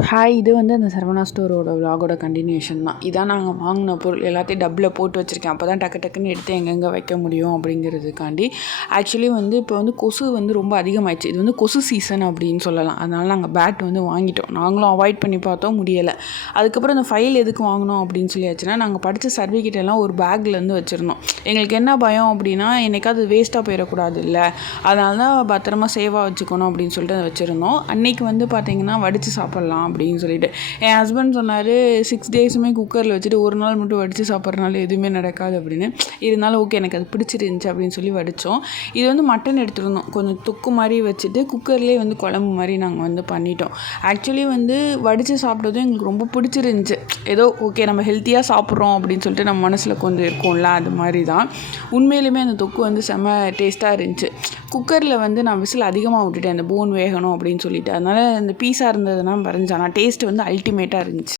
Hi, இது வந்து அந்த சரவணா ஸ்டோரோட விலாகோட கண்டினியூஷன் தான். இதான் நாங்கள் வாங்கின பொருள் எல்லாத்தையும் டப்பில் போட்டு வச்சுருக்கேன். அப்போ தான் டக்கு டக்குன்னு எடுத்து எங்கெங்கே வைக்க முடியும் அப்படிங்கிறதுக்காண்டி. ஆக்சுவலி வந்து இப்போ வந்து கொசு வந்து ரொம்ப அதிகமாகிடுச்சு. இது வந்து கொசு சீசன் அப்படின்னு சொல்லலாம். அதனால் நாங்கள் பேட் வந்து வாங்கிட்டோம். நாங்களும் அவாய்ட் பண்ணி பார்த்தோம், முடியலை. அதுக்கப்புறம் இந்த ஃபைல் எதுக்கு வாங்கினோம் அப்படின்னு சொல்லியாச்சுன்னா, நாங்கள் படித்த சர்டிஃபிகேட் எல்லாம் ஒரு பேக்லேருந்து வச்சுருந்தோம். எங்களுக்கு என்ன பயம் அப்படின்னா, என்னைக்காவது வேஸ்ட்டாக போயிடக்கூடாது இல்லை, அதனால தான் பத்திரமா சேவாக வச்சுக்கணும் அப்படின்னு சொல்லிட்டு அதை வச்சுருந்தோம். அன்றைக்கி வந்து பார்த்திங்கன்னா வடித்து சாப்பிட்லாம் அப்படின்னு சொல்லிட்டு என் ஹஸ்பண்ட் சொன்னார், 6 டேஸுமே குக்கரில் வச்சுட்டு ஒரு நாள் மட்டும் வடித்து சாப்பிட்றனால எதுவுமே நடக்காது அப்படின்னு. இருந்தாலும் ஓகே, எனக்கு அது பிடிச்சிருந்துச்சி அப்படின்னு சொல்லி வடித்தோம். இது வந்து மட்டன் எடுத்துருந்தோம், கொஞ்சம் தொக்கு மாதிரி வச்சுட்டு குக்கர்லேயே வந்து குழம்பு மாதிரி நாங்கள் வந்து பண்ணிட்டோம். ஆக்சுவலி வந்து வடித்து சாப்பிட்டதும் எங்களுக்கு ரொம்ப பிடிச்சிருந்துச்சி. ஏதோ ஓகே, நம்ம ஹெல்த்தியாக சாப்பிட்றோம் அப்படின்னு சொல்லிட்டு நம்ம மனசில் கொஞ்சம் இருக்கும்ல, அது மாதிரி தான். உண்மையிலுமே அந்த தொக்கு வந்து செம்ம டேஸ்ட்டாக இருந்துச்சு. குக்கரில் வந்து நான் விசில் அதிகமாக விட்டுட்டேன், அந்த போன் வேகணும் அப்படின்னு சொல்லிட்டு. அதனால் அந்த பீஸாக இருந்ததுன்னா பறந்துச்சு. ஆனால் டேஸ்ட் வந்து அல்டிமேட்டாக இருந்துச்சு.